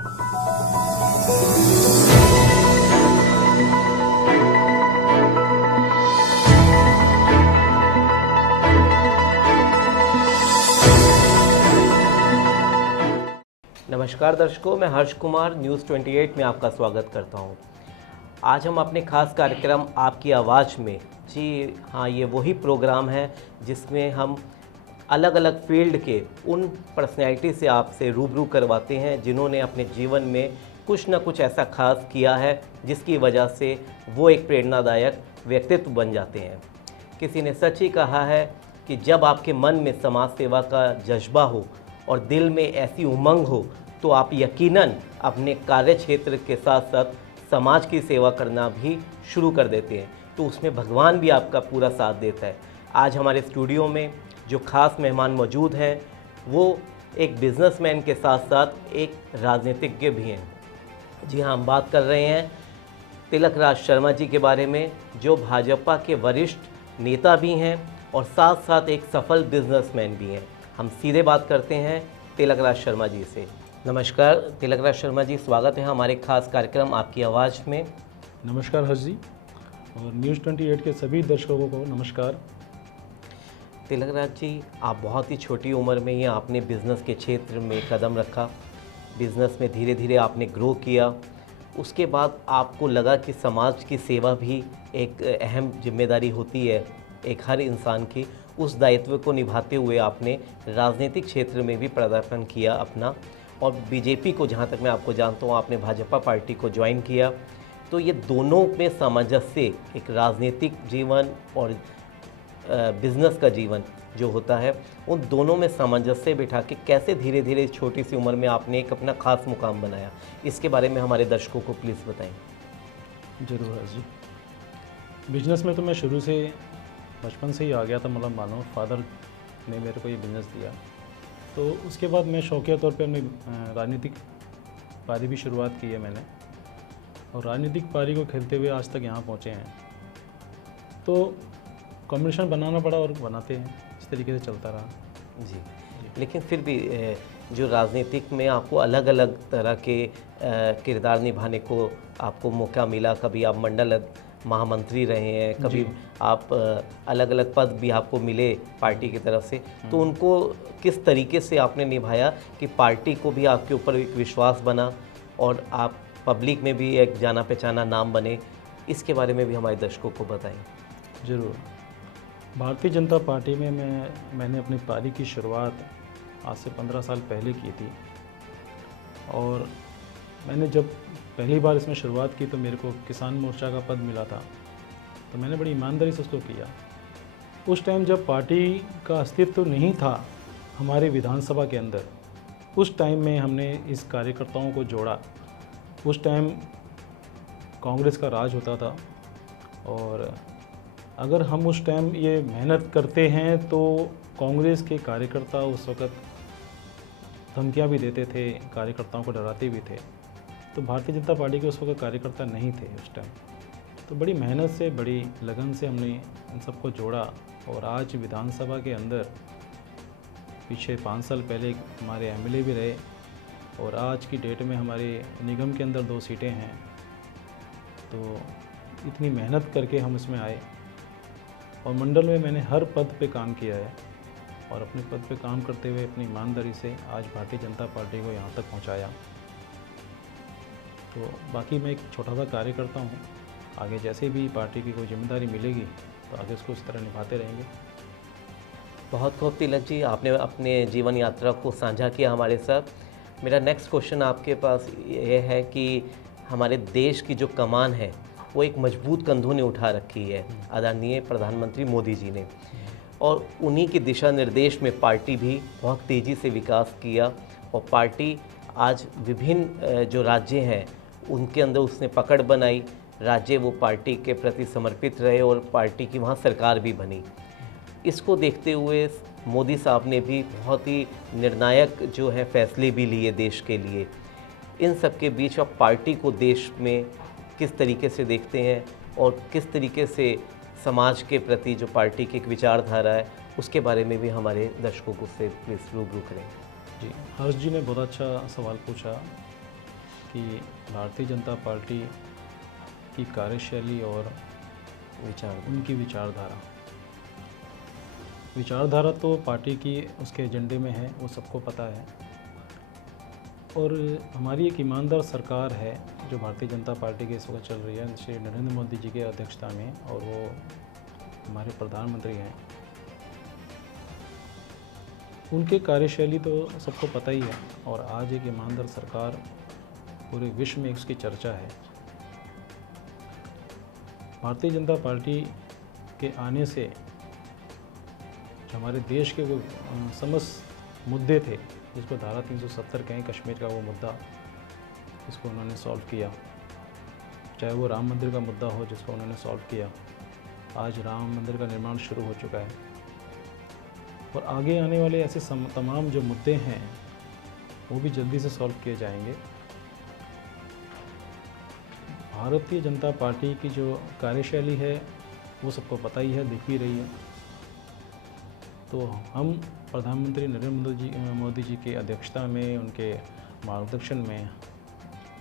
नमस्कार दर्शकों, मैं हर्ष कुमार न्यूज़ 28 में आपका स्वागत करता हूं। आज हम अपने खास कार्यक्रम आपकी आवाज़ में, जी हाँ, ये वही प्रोग्राम है जिसमें हम अलग अलग फील्ड के उन पर्सनैलिटी से आपसे रूबरू करवाते हैं जिन्होंने अपने जीवन में कुछ ना कुछ ऐसा खास किया है जिसकी वजह से वो एक प्रेरणादायक व्यक्तित्व बन जाते हैं। किसी ने सच ही कहा है कि जब आपके मन में समाज सेवा का जज्बा हो और दिल में ऐसी उमंग हो तो आप यकीनन अपने कार्य क्षेत्र के साथ साथ समाज की सेवा करना भी शुरू कर देते हैं, तो उसमें भगवान भी आपका पूरा साथ देता है। आज हमारे स्टूडियो में जो खास मेहमान मौजूद हैं वो एक बिजनेसमैन के साथ साथ एक राजनीतिज्ञ भी हैं। जी हाँ, हम बात कर रहे हैं तिलक राज शर्मा जी के बारे में, जो भाजपा के वरिष्ठ नेता भी हैं और साथ साथ एक सफल बिजनेसमैन भी हैं। हम सीधे बात करते हैं तिलक राज शर्मा जी से। नमस्कार तिलक राज शर्मा जी, स्वागत है हमारे खास कार्यक्रम आपकी आवाज़ में। नमस्कार हर्ष जी, और न्यूज़ 28 के सभी दर्शकों को नमस्कार। तिलक राज जी, आप बहुत ही छोटी उम्र में ही आपने बिज़नेस के क्षेत्र में कदम रखा, बिज़नेस में धीरे धीरे आपने ग्रो किया। उसके बाद आपको लगा कि समाज की सेवा भी एक अहम जिम्मेदारी होती है एक हर इंसान की। उस दायित्व को निभाते हुए आपने राजनीतिक क्षेत्र में भी पदार्पण किया अपना, और बीजेपी को, जहाँ तक मैं आपको जानता हूँ, आपने भाजपा पार्टी को ज्वाइन किया। तो ये दोनों में सामंजस्य, एक राजनीतिक जीवन और बिज़नेस का जीवन जो होता है, उन दोनों में सामंजस्य बिठा के कैसे धीरे धीरे छोटी सी उम्र में आपने एक अपना ख़ास मुकाम बनाया, इसके बारे में हमारे दर्शकों को प्लीज़ बताएं। जरूर हर्ष जी, बिजनेस में तो मैं शुरू से बचपन से ही आ गया था, मतलब मानो फादर ने मेरे को ये बिज़नेस दिया। तो उसके बाद मैं शौकिया तौर पे अपनी राजनीतिक पारी भी शुरुआत की है मैंने, और राजनीतिक पारी को खेलते हुए आज तक यहाँ पहुँचे हैं। तो कॉम्बिनेशन बनाना पड़ा और बनाते हैं, इस तरीके से चलता रहा जी। लेकिन फिर भी जो राजनीतिक में आपको अलग अलग तरह के किरदार निभाने को आपको मौका मिला। कभी आप मंडल महामंत्री रहे हैं, कभी आप अलग अलग पद भी आपको मिले पार्टी की तरफ से, तो उनको किस तरीके से आपने निभाया कि पार्टी को भी आपके ऊपर एक विश्वास बना और आप पब्लिक में भी एक जाना पहचाना नाम बने, इसके बारे में भी हमारे दर्शकों को बताएं। ज़रूर। भारतीय जनता पार्टी में मैंने अपनी पारी की शुरुआत आज से 15 साल पहले की थी, और मैंने जब पहली बार इसमें शुरुआत की तो मेरे को किसान मोर्चा का पद मिला था, तो मैंने बड़ी ईमानदारी से उसको किया। उस टाइम जब पार्टी का अस्तित्व नहीं था हमारे विधानसभा के अंदर, उस टाइम में हमने इस कार्यकर्ताओं को जोड़ा। उस टाइम कांग्रेस का राज होता था, और अगर हम उस टाइम ये मेहनत करते हैं तो कांग्रेस के कार्यकर्ता उस वक़्त धमकियाँ भी देते थे, कार्यकर्ताओं को डराते भी थे। तो भारतीय जनता पार्टी के उस वक्त कार्यकर्ता नहीं थे उस टाइम। तो बड़ी मेहनत से, बड़ी लगन से हमने इन सबको जोड़ा, और आज विधानसभा के अंदर पीछे 5 साल पहले हमारे एमएलए भी रहे, और आज की डेट में हमारे निगम के अंदर 2 सीटें हैं। तो इतनी मेहनत करके हम इसमें आए, और मंडल में मैंने हर पद पे काम किया है, और अपने पद पे काम करते हुए अपनी ईमानदारी से आज भारतीय जनता पार्टी को यहाँ तक पहुँचाया। तो बाकी मैं एक छोटा सा कार्यकर्ता हूँ, आगे जैसे भी पार्टी की कोई जिम्मेदारी मिलेगी तो आगे उसको इस तरह निभाते रहेंगे। बहुत खूब तिलक जी, आपने अपने जीवन यात्रा को साझा किया हमारे साथ। मेरा नेक्स्ट क्वेश्चन आपके पास ये है कि हमारे देश की जो कमान है वो एक मजबूत कंधों ने उठा रखी है आदरणीय प्रधानमंत्री मोदी जी ने, और उन्हीं के दिशा निर्देश में पार्टी भी बहुत तेज़ी से विकास किया, और पार्टी आज विभिन्न जो राज्य हैं उनके अंदर उसने पकड़ बनाई। राज्य वो पार्टी के प्रति समर्पित रहे और पार्टी की वहाँ सरकार भी बनी। इसको देखते हुए मोदी साहब ने भी बहुत ही निर्णायक जो है फैसले भी लिए देश के लिए। इन सब के बीच आप पार्टी को देश में किस तरीके से देखते हैं, और किस तरीके से समाज के प्रति जो पार्टी की एक विचारधारा है उसके बारे में भी हमारे दर्शकों को से प्लीज़ रूबरू करें। जी, हर्ष जी ने बहुत अच्छा सवाल पूछा। कि भारतीय जनता पार्टी की कार्यशैली और उनकी विचारधारा तो पार्टी की उसके एजेंडे में है, वो सबको पता है। और हमारी एक ईमानदार सरकार है जो भारतीय जनता पार्टी के इस वक्त चल रही है श्री नरेंद्र मोदी जी के अध्यक्षता में, और वो हमारे प्रधानमंत्री हैं। उनके कार्यशैली तो सबको पता ही है, और आज एक ईमानदार सरकार पूरे विश्व में उसकी चर्चा है। भारतीय जनता पार्टी के आने से जो हमारे देश के वो समस्त मुद्दे थे, जिसको धारा 370 कहें, कश्मीर का वो मुद्दा, जिसको उन्होंने सॉल्व किया, चाहे वो राम मंदिर का मुद्दा हो जिसको उन्होंने सॉल्व किया। आज राम मंदिर का निर्माण शुरू हो चुका है, और आगे आने वाले ऐसे तमाम जो मुद्दे हैं वो भी जल्दी से सॉल्व किए जाएंगे। भारतीय जनता पार्टी की जो कार्यशैली है वो सबको पता ही है, दिख भी रही है। तो हम प्रधानमंत्री नरेंद्र मोदी जी की अध्यक्षता में, उनके मार्गदर्शन में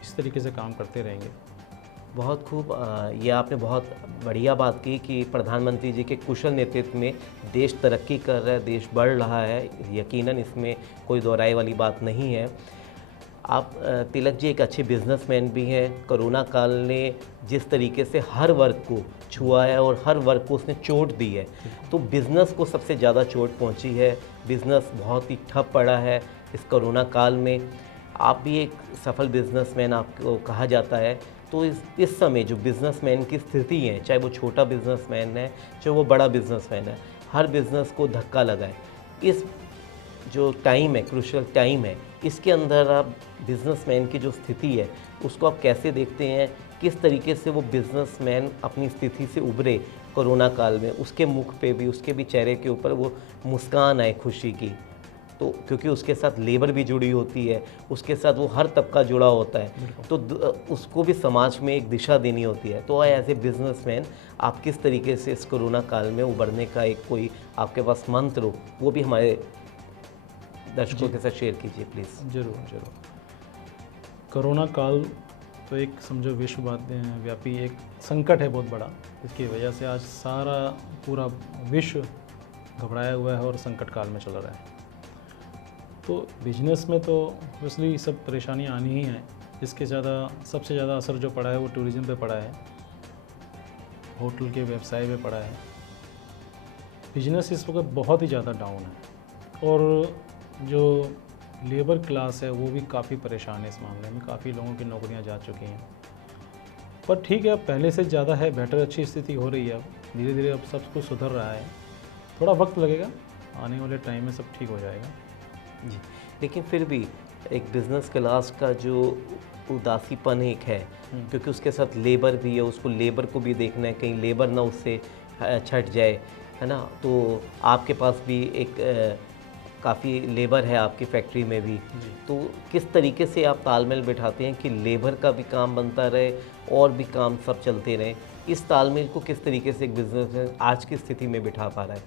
इस तरीके से काम करते रहेंगे। बहुत खूब। ये आपने बहुत बढ़िया बात की कि प्रधानमंत्री जी के कुशल नेतृत्व में देश तरक्की कर रहा है, देश बढ़ रहा है, यकीनन इसमें कोई दोहराई वाली बात नहीं है। आप तिलक जी एक अच्छे बिजनेसमैन भी हैं। कोरोना काल ने जिस तरीके से हर वर्ग को छुआ है और हर वर्ग को उसने चोट दी है, तो बिज़नेस को सबसे ज़्यादा चोट पहुंची है। बिज़नेस बहुत ही ठप पड़ा है इस कोरोना काल में। आप भी एक सफल बिजनेसमैन आपको कहा जाता है। तो इस समय जो बिज़नेसमैन की स्थिति है, चाहे वो छोटा बिजनेसमैन है चाहे वो बड़ा बिजनेसमैन है, हर बिज़नेस को धक्का लगा है। इस जो टाइम है, क्रूशियल टाइम है, इसके अंदर आप बिजनेसमैन की जो स्थिति है उसको आप कैसे देखते हैं? किस तरीके से वो बिजनेसमैन अपनी स्थिति से उभरे कोरोना काल में? उसके मुख पे भी, उसके भी चेहरे के ऊपर वो मुस्कान आए खुशी की, तो क्योंकि उसके साथ लेबर भी जुड़ी होती है, उसके साथ वो हर तबका जुड़ा होता है, तो उसको भी समाज में एक दिशा देनी होती है। तो एज ए बिजनेसमैन आप किस तरीके से इस कोरोना काल में उभरने का एक कोई आपके पास मंत्र हो, वो भी हमारे दर्शकों के साथ शेयर कीजिए प्लीज़। ज़रूर। कोरोना काल तो एक समझो विश्व व्यापी एक संकट है बहुत बड़ा, इसकी वजह से आज सारा पूरा विश्व घबराया हुआ है और संकट काल में चल रहा है। तो बिजनेस में तो ऑब्वियसली सब परेशानियां आनी ही हैं। इसके सबसे ज़्यादा असर जो पड़ा है वो टूरिज़्म पे पड़ा है, होटल के व्यवसाय पे पड़ा है। बिजनेस इस वक्त बहुत ही ज़्यादा डाउन है, और जो लेबर क्लास है वो भी काफ़ी परेशान है इस मामले में। काफ़ी लोगों की नौकरियां जा चुकी हैं, पर ठीक है, अब पहले से ज़्यादा है, बेटर, अच्छी स्थिति हो रही है। अब धीरे धीरे अब सब कुछ सुधर रहा है। थोड़ा वक्त लगेगा, आने वाले टाइम में सब ठीक हो जाएगा जी। लेकिन फिर भी एक बिज़नेस क्लास का जो उदासीपन एक है, क्योंकि उसके साथ लेबर भी है, उसको लेबर को भी देखना है, कहीं लेबर ना उससे छट जाए, है ना। तो आपके पास भी एक काफ़ी लेबर है आपकी फैक्ट्री में भी, तो किस तरीके से आप तालमेल बिठाते हैं कि लेबर का भी काम बनता रहे और भी काम सब चलते रहें? इस तालमेल को किस तरीके से एक बिजनेस आज की स्थिति में बिठा पा रहा है?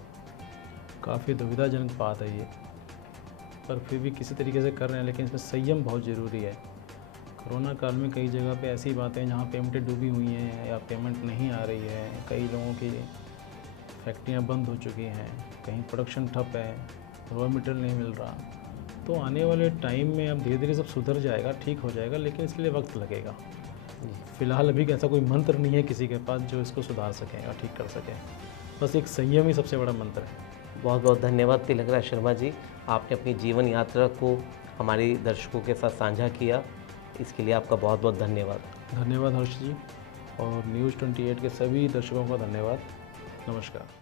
काफ़ी दुविधाजनक बात है ये, पर फिर भी किसी तरीके से कर रहे हैं, लेकिन इसमें संयम बहुत ज़रूरी है। कोरोना काल में कई जगह पे ऐसी बातें हैं जहाँ पेमेंटें डूबी हुई हैं या पेमेंट नहीं आ रही है, कई लोगों की फैक्ट्रियाँ बंद हो चुकी हैं, कहीं प्रोडक्शन ठप है, रॉ मटेरियल नहीं मिल रहा। तो आने वाले टाइम में अब धीरे धीरे सब सुधर जाएगा, ठीक हो जाएगा, लेकिन इसके लिए वक्त लगेगा। फ़िलहाल अभी ऐसा कोई मंत्र नहीं है किसी के पास जो इसको सुधार सके या ठीक कर सके। बस एक संयम ही सबसे बड़ा मंत्र है। बहुत बहुत धन्यवाद तिलकराज शर्मा जी, आपने अपनी जीवन यात्रा को हमारे दर्शकों के साथ साझा किया, इसके लिए आपका बहुत बहुत धन्यवाद। धन्यवाद हर्ष जी, और न्यूज़ 28 के सभी दर्शकों का धन्यवाद। नमस्कार।